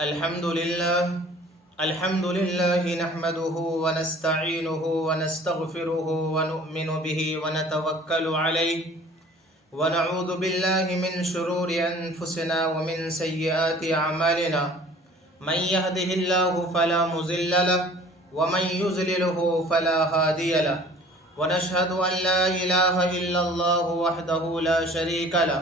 الحمد لله نحمده ونستعينه ونستغفره ونؤمن به ونتوكل عليه ونعوذ بالله من شرور أنفسنا ومن سيئات أعمالنا من يهده الله فلا مضل له ومن يضلله فلا هادي له ونشهد أن لا إله إلا الله وحده لا شريك له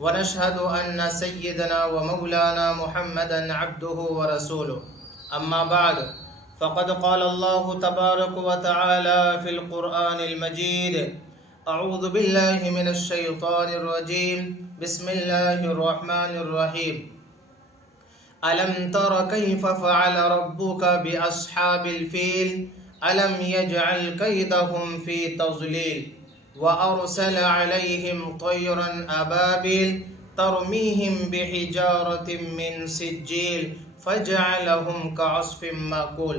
ونشهد أن سيدنا ومولانا محمدا عبده ورسوله أما بعد فقد قال الله تبارك وتعالى في القرآن المجيد أعوذ بالله من الشيطان الرجيم بسم الله الرحمن الرحيم ألم تر كيف فعل ربك بأصحاب الفيل ألم يجعل كيدهم في تضليل وأرسل عليهم طيرا أبابيل ترميهم بحجارة من سجيل فجعلهم كعصف مأكول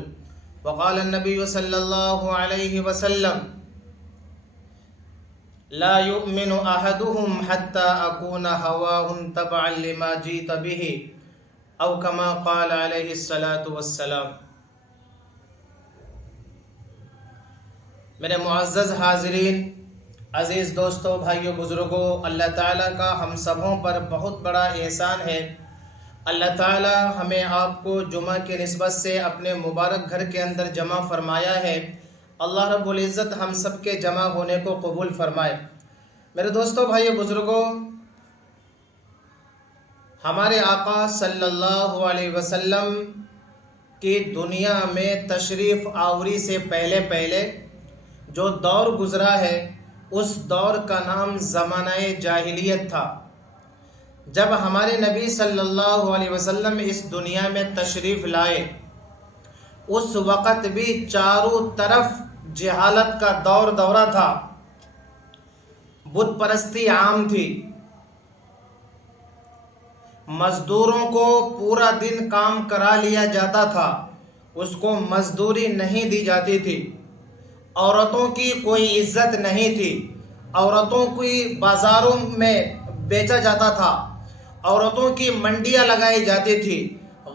وقال النبي صلى الله عليه وسلم لا يؤمن أحدهم حتى أكون هواه تبعا لما جئت به أو كما قال عليه الصلاة والسلام۔ میرے معزز حاضرین، عزیز دوستو، بھائیو، بزرگوں، اللہ تعالیٰ کا ہم سبوں پر بہت بڑا احسان ہے۔ اللہ تعالیٰ ہمیں آپ کو جمعہ کے نسبت سے اپنے مبارک گھر کے اندر جمع فرمایا ہے۔ اللہ رب العزت ہم سب کے جمع ہونے کو قبول فرمائے۔ میرے دوستو، بھائیو، بزرگوں، ہمارے آقا صلی اللہ علیہ وسلم کی دنیا میں تشریف آوری سے پہلے جو دور گزرا ہے، اس دور کا نام زمانہ جاہلیت تھا۔ جب ہمارے نبی صلی اللہ علیہ وسلم اس دنیا میں تشریف لائے، اس وقت بھی چاروں طرف جہالت کا دورہ تھا، بت پرستی عام تھی، مزدوروں کو پورا دن کام کرا لیا جاتا تھا، اس کو مزدوری نہیں دی جاتی تھی، عورتوں کی کوئی عزت نہیں تھی، عورتوں کی بازاروں میں بیچا جاتا تھا، عورتوں کی منڈیاں لگائی جاتی تھی،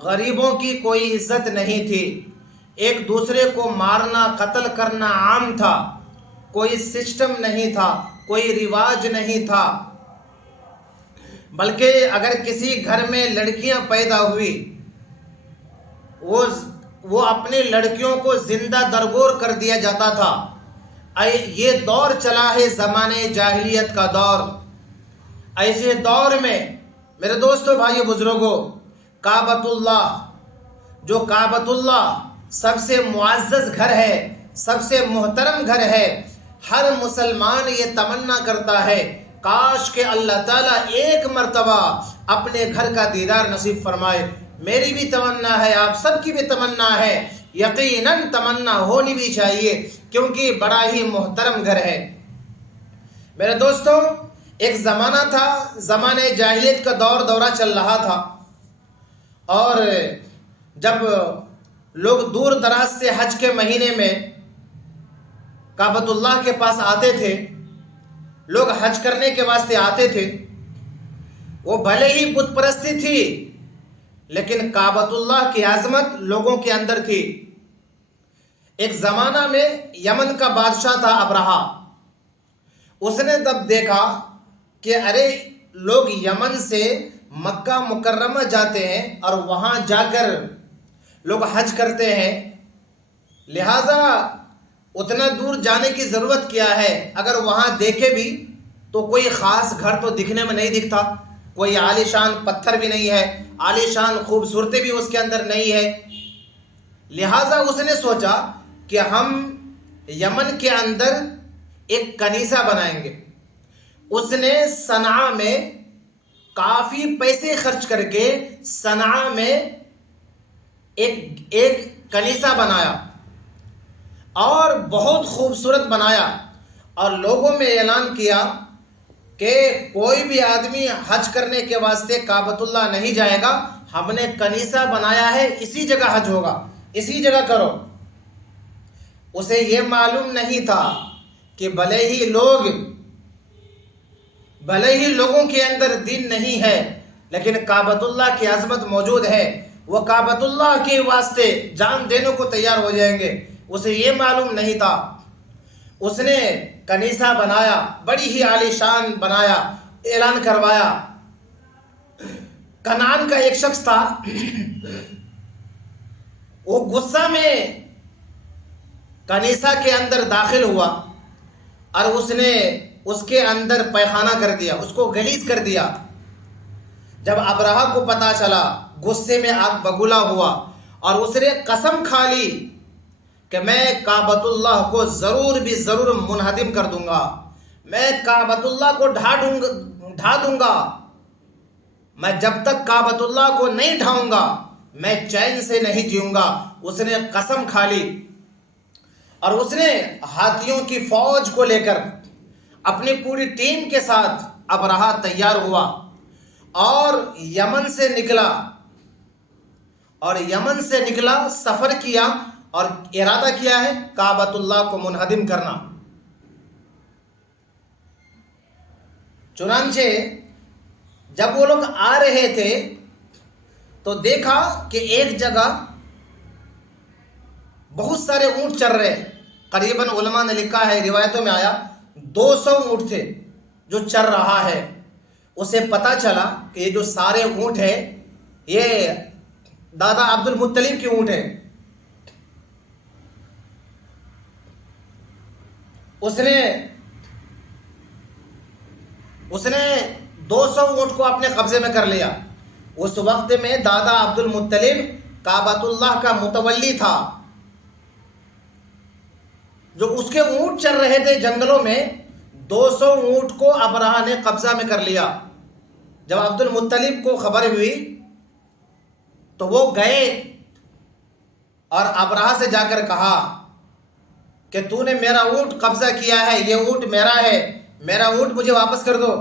غریبوں کی کوئی عزت نہیں تھی، ایک دوسرے کو مارنا قتل کرنا عام تھا، کوئی سسٹم نہیں تھا، کوئی رواج نہیں تھا، بلکہ اگر کسی گھر میں لڑکیاں پیدا ہوئی وہ اپنی لڑکیوں کو زندہ درگور کر دیا جاتا تھا۔ یہ دور چلا ہے زمانے جاہلیت کا دور۔ ایسے دور میں میرے دوستو، بھائیو، بزرگوں، کعبۃ اللہ، جو کعبۃ اللہ سب سے معزز گھر ہے، سب سے محترم گھر ہے، ہر مسلمان یہ تمنا کرتا ہے کاش کہ اللہ تعالیٰ ایک مرتبہ اپنے گھر کا دیدار نصیب فرمائے۔ میری بھی تمنا ہے، آپ سب کی بھی تمنا ہے، یقیناً تمنا ہونی بھی چاہیے، کیونکہ بڑا ہی محترم گھر ہے۔ میرے دوستو، ایک زمانہ تھا، زمانے جاہلیت کا دورہ چل رہا تھا، اور جب لوگ دور دراز سے حج کے مہینے میں کعبۃ اللہ کے پاس آتے تھے، لوگ حج کرنے کے واسطے آتے تھے، وہ بھلے ہی بت پرستی تھی، لیکن کعبۃ اللہ کی عظمت لوگوں کے اندر تھی۔ ایک زمانہ میں یمن کا بادشاہ تھا ابرہہ، اس نے تب دیکھا کہ ارے لوگ یمن سے مکہ مکرمہ جاتے ہیں اور وہاں جا کر لوگ حج کرتے ہیں، لہٰذا اتنا دور جانے کی ضرورت کیا ہے؟ اگر وہاں دیکھے بھی تو کوئی خاص گھر تو دکھنے میں نہیں دکھتا، کوئی عالی شان پتھر بھی نہیں ہے، عالی شان خوبصورتی بھی اس کے اندر نہیں ہے، لہٰذا اس نے سوچا کہ ہم یمن کے اندر ایک کنیسہ بنائیں گے۔ اس نے صنعاء میں کافی پیسے خرچ کر کے صنعاء میں ایک کنیسہ بنایا اور بہت خوبصورت بنایا، اور لوگوں میں اعلان کیا کہ کوئی بھی آدمی حج کرنے کے واسطے کعبۃ اللہ نہیں جائے گا، ہم نے کنیسہ بنایا ہے، اسی جگہ حج ہوگا، اسی جگہ کرو۔ اسے یہ معلوم نہیں تھا کہ بھلے ہی لوگوں کے اندر دین نہیں ہے، لیکن کعبۃ اللہ کی عظمت موجود ہے، وہ کعبۃ کے واسطے جان دینے کو تیار ہو جائیں گے. اسے یہ معلوم نہیں تھا. اس نے کنیسہ بنایا، بڑی ہی عالی شان بنایا، اعلان کروایا. کنعان کا ایک شخص تھا، وہ غصہ میں کنیسہ کے اندر داخل ہوا اور اس نے اس کے اندر پیخانہ کر دیا، اس کو غلیظ کر دیا. جب ابرہہ کو پتا چلا، غصے میں آگ بگولا ہوا اور اس نے قسم کھا لی کہ میں کعبۃ اللہ کو ضرور بھی ضرور منہدم کر دوں گا، میں کعبۃ اللہ کو ڈھا دوں گا، میں جب تک کعبۃ اللہ کو نہیں ڈھاؤں گا میں چین سے نہیں جیوں گا. اس نے قسم کھا لی اور اس نے ہاتھیوں کی فوج کو لے کر اپنی پوری ٹیم کے ساتھ ابرہہ تیار ہوا اور یمن سے نکلا، سفر کیا اور ارادہ کیا ہے کعبۃ اللہ کو منہدم کرنا. چنانچہ جب وہ لوگ آ رہے تھے تو دیکھا کہ ایک جگہ بہت سارے اونٹ چر رہے. قریباً علماء نے لکھا ہے، روایتوں میں آیا 200 اونٹ تھے جو چر رہا ہے. اسے پتا چلا کہ یہ جو سارے اونٹ ہیں یہ دادا عبد المطلب کے اونٹ ہیں. اس نے 200 اونٹ کو اپنے قبضے میں کر لیا. اس وقت میں دادا عبد المطلب کعبۃ اللہ کا متولی تھا. جو اس کے اونٹ چل رہے تھے جنگلوں میں، 200 اونٹ کو ابرہہ نے قبضہ میں کر لیا. جب عبد المطلب کو خبر ہوئی تو وہ گئے اور ابرہہ سے جا کر کہا کہ تو نے میرا اونٹ قبضہ کیا ہے، یہ اونٹ میرا ہے، میرا اونٹ مجھے واپس کر دو.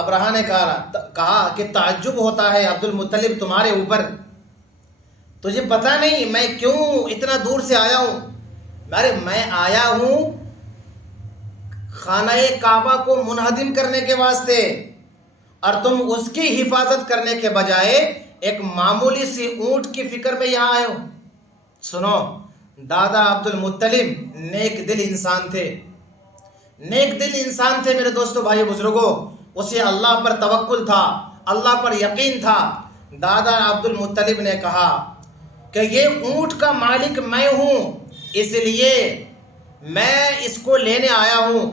ابرہہ نے کہا کہ تعجب ہوتا ہے عبد المطلب تمہارے اوپر، تجھے پتہ نہیں میں کیوں اتنا دور سے آیا ہوں؟ میں آیا ہوں خانہ کعبہ کو منہدم کرنے کے واسطے، اور تم اس کی حفاظت کرنے کے بجائے ایک معمولی سی اونٹ کی فکر میں یہاں آئے ہو. سنو، دادا عبد المطلب نیک دل انسان تھے میرے دوستو، بھائی بزرگوں. اسے اللہ پر توکل تھا، اللہ پر یقین تھا. دادا عبد المطلب نے کہا کہ یہ اونٹ کا مالک میں ہوں، اس لیے میں اس کو لینے آیا ہوں.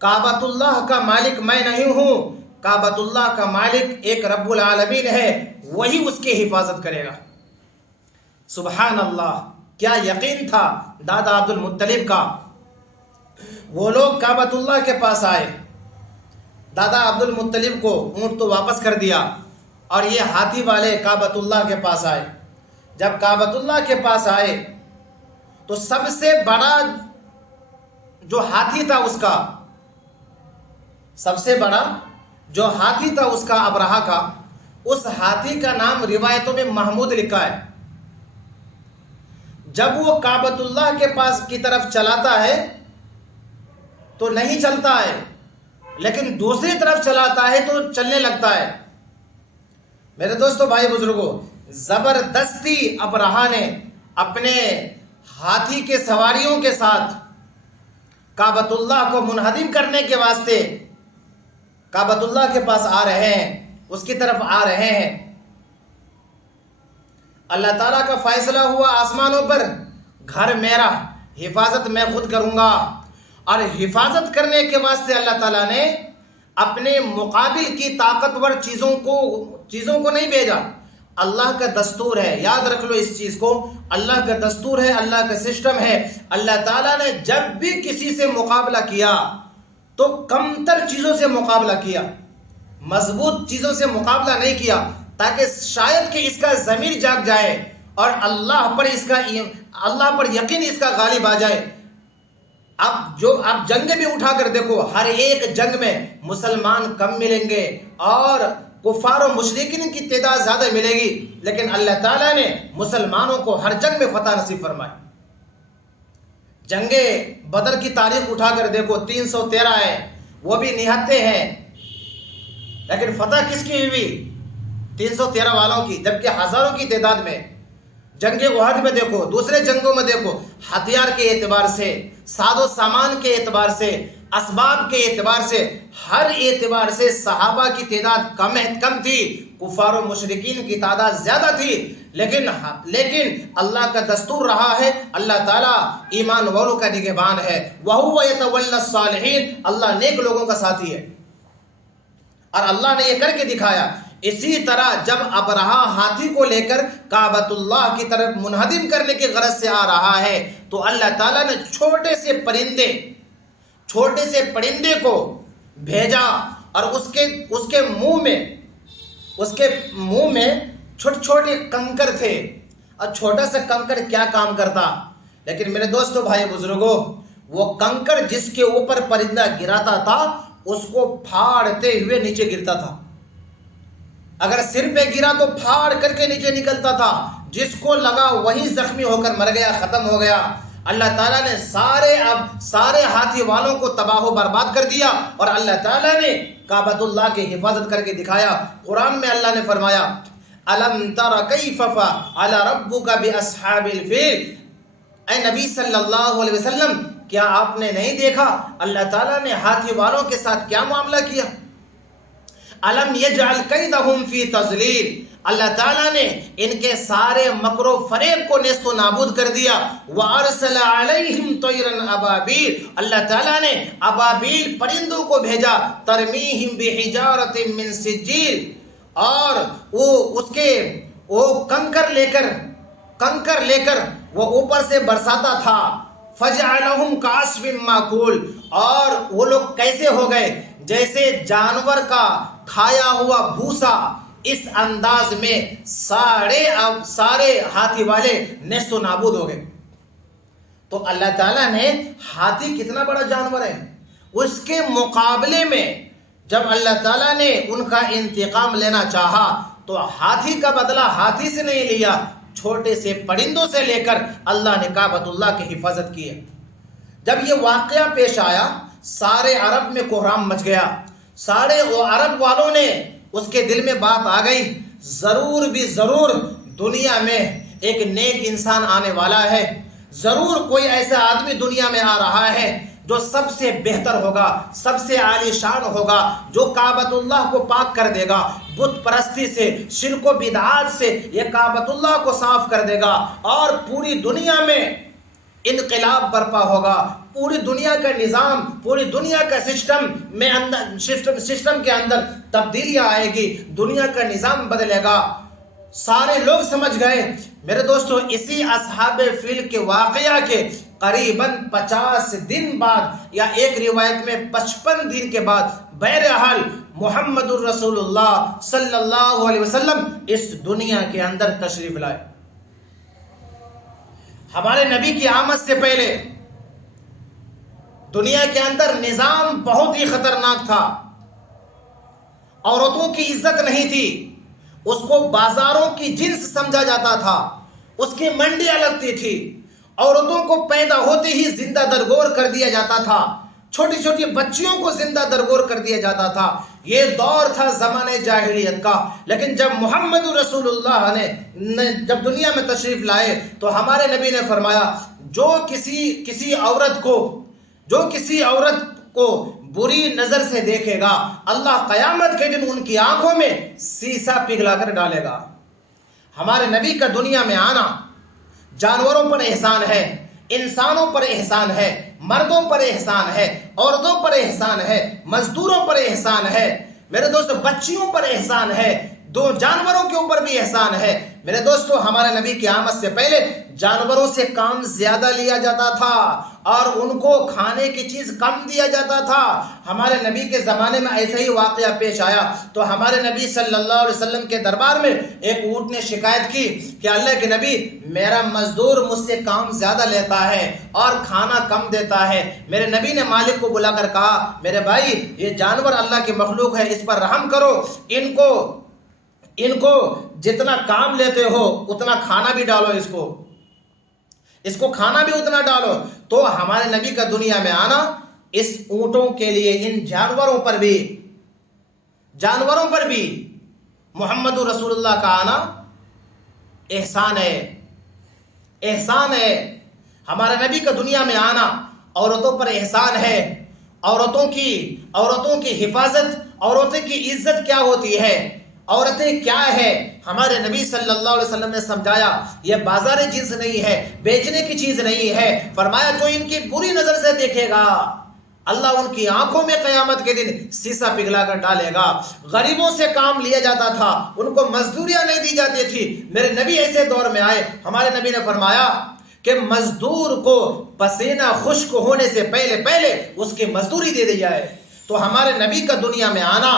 کعبۃ اللہ کا مالک میں نہیں ہوں، کعبۃ اللہ کا مالک ایک رب العالمین ہے، وہی اس کی حفاظت کرے گا. سبحان اللہ، کیا یقین تھا دادا عبد المطلب کا. وہ لوگ کعبۃ اللہ کے پاس آئے، دادا عبد المطلب کو اونٹ تو واپس کر دیا اور یہ ہاتھی والے کعبۃ اللہ کے پاس آئے. جب کعبۃ اللہ کے پاس آئے تو سب سے بڑا جو ہاتھی تھا اس کا ابرہہ کا، اس ہاتھی کا نام روایتوں میں محمود لکھا ہے. جب وہ کعبۃ اللہ کے پاس کی طرف چلاتا ہے تو نہیں چلتا ہے، لیکن دوسری طرف چلاتا ہے تو چلنے لگتا ہے. میرے دوستو، بھائی بزرگوں، زبردستی ابرہہ نے اپنے ہاتھی کے سواریوں کے ساتھ کعبۃ اللہ کو منہدم کرنے کے واسطے کعبۃ اللہ کے پاس آ رہے ہیں، اس کی طرف آ رہے ہیں. اللہ تعالیٰ کا فیصلہ ہوا آسمانوں پر، گھر میرا، حفاظت میں خود کروں گا. اور حفاظت کرنے کے واسطے اللہ تعالیٰ نے اپنے مقابل کی طاقتور چیزوں کو نہیں بھیجا. اللہ کا دستور ہے، یاد رکھ لو اس چیز کو، اللہ کا دستور ہے، اللہ کا سسٹم ہے. اللہ تعالیٰ نے جب بھی کسی سے مقابلہ کیا تو کمتر چیزوں سے مقابلہ کیا، مضبوط چیزوں سے مقابلہ نہیں کیا، تاکہ شاید کہ اس کا ضمیر جاگ جائے اور اللہ پر یقین اس کا غالب آ جائے. اب جنگ بھی اٹھا کر دیکھو، ہر ایک جنگ میں مسلمان کم ملیں گے اور کفار و مشرکین کی تعداد زیادہ ملے گی، لیکن اللہ تعالیٰ نے مسلمانوں کو ہر جنگ میں فتح نصیب فرمائی. جنگ بدر کی تاریخ اٹھا کر دیکھو، 313 ہے، وہ بھی نہتے ہیں، لیکن فتح کس کی ہوئی؟ 313 والوں کی، جبکہ ہزاروں کی تعداد میں جنگ احد میں دیکھو، دوسرے جنگوں میں دیکھو، ہتھیار کے اعتبار سے، ساز و سامان کے اعتبار سے، اسباب کے اعتبار سے، ہر اعتبار سے صحابہ کی تعداد کم تھی، کفار و مشرکین کی تعداد زیادہ تھی، لیکن اللہ کا دستور رہا ہے، اللہ تعالیٰ ایمان والوں کا نگہبان ہے، وَهُوَ يَتَوَلَّى الصَّالِحِينَ، اللہ نیک لوگوں کا ساتھی ہے، اور اللہ نے یہ کر کے دکھایا۔ اسی طرح جب ابرہہ ہاتھی کو لے کر کعبۃ اللہ کی طرف منہدم کرنے کی غرض سے آ رہا ہے، تو اللہ تعالیٰ نے چھوٹے سے پرندے کو بھیجا، اور اس کے منہ میں چھوٹے چھوٹے کنکر تھے، اور چھوٹا سا کنکر کیا کام کرتا، لیکن میرے دوستو بھائی بزرگوں، وہ کنکر جس کے اوپر پرندہ گراتا تھا اس کو پھاڑتے ہوئے نیچے گرتا تھا، اگر سر پہ گرا تو پھاڑ کر کے نیچے نکلتا تھا، جس کو لگا وہی زخمی ہو کر مر گیا، ختم ہو گیا۔ اللہ تعالیٰ نے سارے ہاتھی والوں کو تباہ و برباد کر دیا، اور اللہ تعالیٰ نے کعبۃ اللہ کی حفاظت کر کے دکھایا۔ قرآن میں اللہ نے فرمایا أَلَمْ تَرَ كَيْفَ فَعَلَ رَبُّكَ بِأَصْحَابِ الْفِيلِ، اے نبی صلی اللہ علیہ وسلم، کیا آپ نے نہیں دیکھا اللہ تعالیٰ نے ہاتھی والوں کے ساتھ کیا معاملہ کیا؟ أَلَمْ يَجْعَلْ كَيْدَهُمْ فِي تَضْلِيلٍ، اللہ تعالیٰ نے ان کے سارے مکر و فریب کو نیست و نابود کر دیا۔ وَأَرْسَلَ عَلَيْهِمْ طَيْرًا أَبَابِيلَ، اللہ تعالیٰ نے ابابیل پرندوں کو بھیجا، ترمیہم بحجارۃ من سجیل، اور وہ کنکر لے کر وہ اوپر سے برساتا تھا۔ فَجْعَلَهُمْ كَعَصْفٍ مَّأْكُولٍ، اور وہ لوگ کیسے ہو گئے جیسے جانور کا کھایا ہوا بھوسا، اس انداز میں سارے ہاتھی والے نیست و نابود ہو گئے۔ تو اللہ تعالیٰ نے ہاتھی کتنا بڑا جانور ہے، اس کے مقابلے میں جب اللہ تعالیٰ نے ان کا انتقام لینا چاہا تو ہاتھی کا بدلہ ہاتھی سے نہیں لیا، چھوٹے سے پرندوں سے لے کر اللہ نے کعبۃ اللہ کی حفاظت کی ہے۔ جب یہ واقعہ پیش آیا، سارے عرب میں کوہرام مچ گیا، سارے عرب والوں نے اس کے دل میں بات آ گئی، ضرور بھی ضرور دنیا میں ایک نیک انسان آنے والا ہے، ضرور کوئی ایسا آدمی دنیا میں آ رہا ہے جو سب سے بہتر ہوگا، سب سے عالی شان ہوگا، جو کعبۃ اللہ کو پاک کر دے گا، بت پرستی سے، شرک و بدعات سے یہ کعبۃ اللہ کو صاف کر دے گا، اور پوری دنیا میں انقلاب برپا ہوگا، پوری دنیا کا نظام، پوری دنیا کا سسٹم کے اندر تبدیلیاں آئے گی، دنیا کا نظام بدلے گا۔ سارے لوگ سمجھ گئے۔ میرے دوستو، اسی اصحاب فیل کے واقعہ کے قریباً 50 دن بعد، یا ایک روایت میں 55 دن کے بعد، بہرحال محمد الرسول اللہ صلی اللہ علیہ وسلم اس دنیا کے اندر تشریف لائے۔ ہمارے نبی کی آمد سے پہلے دنیا کے اندر نظام بہت ہی خطرناک تھا، عورتوں کی عزت نہیں تھی، اس کو بازاروں کی جنس سمجھا جاتا تھا، اس کی منڈیاں لگتی تھی، عورتوں کو پیدا ہوتے ہی زندہ درگور کر دیا جاتا تھا، چھوٹی چھوٹی بچیوں کو زندہ درگور کر دیا جاتا تھا۔ یہ دور تھا زمانے جاہلیت کا، لیکن جب محمد رسول اللہ نے جب دنیا میں تشریف لائے تو ہمارے نبی نے فرمایا، جو کسی عورت کو بری نظر سے دیکھے گا، اللہ قیامت کے دن ان کی آنکھوں میں سیسا پگھلا کر ڈالے گا۔ ہمارے نبی کا دنیا میں آنا جانوروں پر احسان ہے، انسانوں پر احسان ہے، مردوں پر احسان ہے، عورتوں پر احسان ہے، مزدوروں پر احسان ہے، میرے دوستو بچیوں پر احسان ہے، دو جانوروں کے اوپر بھی احسان ہے۔ میرے دوستو، ہمارے نبی کی آمد سے پہلے جانوروں سے کام زیادہ لیا جاتا تھا اور ان کو کھانے کی چیز کم دیا جاتا تھا۔ ہمارے نبی کے زمانے میں ایسا ہی واقعہ پیش آیا تو ہمارے نبی صلی اللہ علیہ وسلم کے دربار میں ایک اونٹ نے شکایت کی کہ اللہ کے نبی، میرا مزدور مجھ سے کام زیادہ لیتا ہے اور کھانا کم دیتا ہے۔ میرے نبی نے مالک کو بلا کر کہا، میرے بھائی، یہ جانور اللہ کی مخلوق ہے، اس پر رحم کرو، ان کو جتنا کام لیتے ہو اتنا کھانا بھی ڈالو، اس کو کھانا بھی اتنا ڈالو۔ تو ہمارے نبی کا دنیا میں آنا اس اونٹوں کے لیے، ان جانوروں پر بھی محمد رسول اللہ کا آنا احسان ہے، احسان ہے۔ ہمارے نبی کا دنیا میں آنا عورتوں پر احسان ہے۔ عورتوں کی حفاظت، عورتوں کی عزت کیا ہوتی ہے، عورتیں کیا ہے، ہمارے نبی صلی اللہ علیہ وسلم نے سمجھایا۔ یہ بازار جنس نہیں ہے، بیچنے کی چیز نہیں ہے۔ فرمایا جو ان کی بری نظر سے دیکھے گا اللہ ان کی آنکھوں میں قیامت کے دن سیسا پگھلا کر ڈالے گا۔ غریبوں سے کام لیا جاتا تھا، ان کو مزدوریاں نہیں دی جاتی تھی۔ میرے نبی ایسے دور میں آئے، ہمارے نبی نے فرمایا کہ مزدور کو پسینہ خشک ہونے سے پہلے اس کی مزدوری دے دی جائے۔ تو ہمارے نبی کا دنیا میں آنا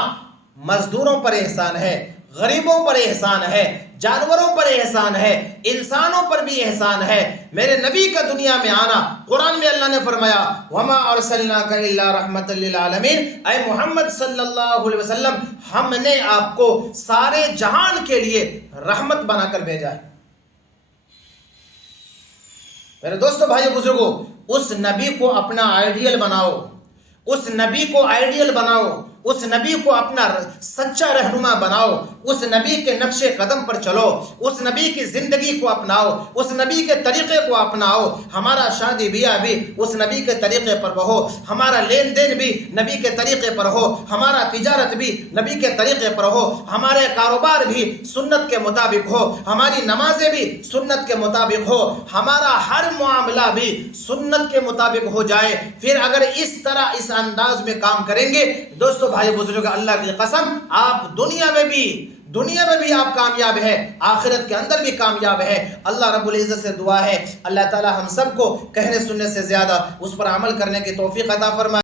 مزدوروں پر احسان ہے، غریبوں پر احسان ہے، جانوروں پر احسان ہے، انسانوں پر بھی احسان ہے۔ میرے نبی کا دنیا میں آنا، قرآن میں اللہ نے فرمایا وَمَا أَرْسَلْنَاكَ إِلَّا رَحْمَةً لِّلْعَالَمِينَ، اے محمد صلی اللہ علیہ وسلم ہم نے آپ کو سارے جہان کے لیے رحمت بنا کر بھیجا ہے۔ میرے دوستو، بھائیو، بزرگو، اس نبی کو اپنا آئیڈیل بناؤ، اس نبی کو آئیڈیل بناؤ، اس نبی کو اپنا سچا رہنما بناؤ، اس نبی کے نقش قدم پر چلو، اس نبی کی زندگی کو اپناؤ، اس نبی کے طریقے کو اپناؤ۔ ہمارا شادی بیاہ بھی اس نبی کے طریقے پر ہو، ہمارا لین دین بھی نبی کے طریقے پر ہو، ہمارا تجارت بھی نبی کے طریقے پر ہو، ہمارے کاروبار بھی سنت کے مطابق ہو، ہماری نمازیں بھی سنت کے مطابق ہو، ہمارا ہر معاملہ بھی سنت کے مطابق ہو جائے۔ پھر اگر اس طرح اس انداز میں کام کریں گے دوستو، بھائی بزرگ، اللہ کی قسم آپ دنیا میں بھی آپ کامیاب ہے، آخرت کے اندر بھی کامیاب ہے۔ اللہ رب العزت سے دعا ہے اللہ تعالی ہم سب کو کہنے سننے سے زیادہ اس پر عمل کرنے کی توفیق عطا فرمائے۔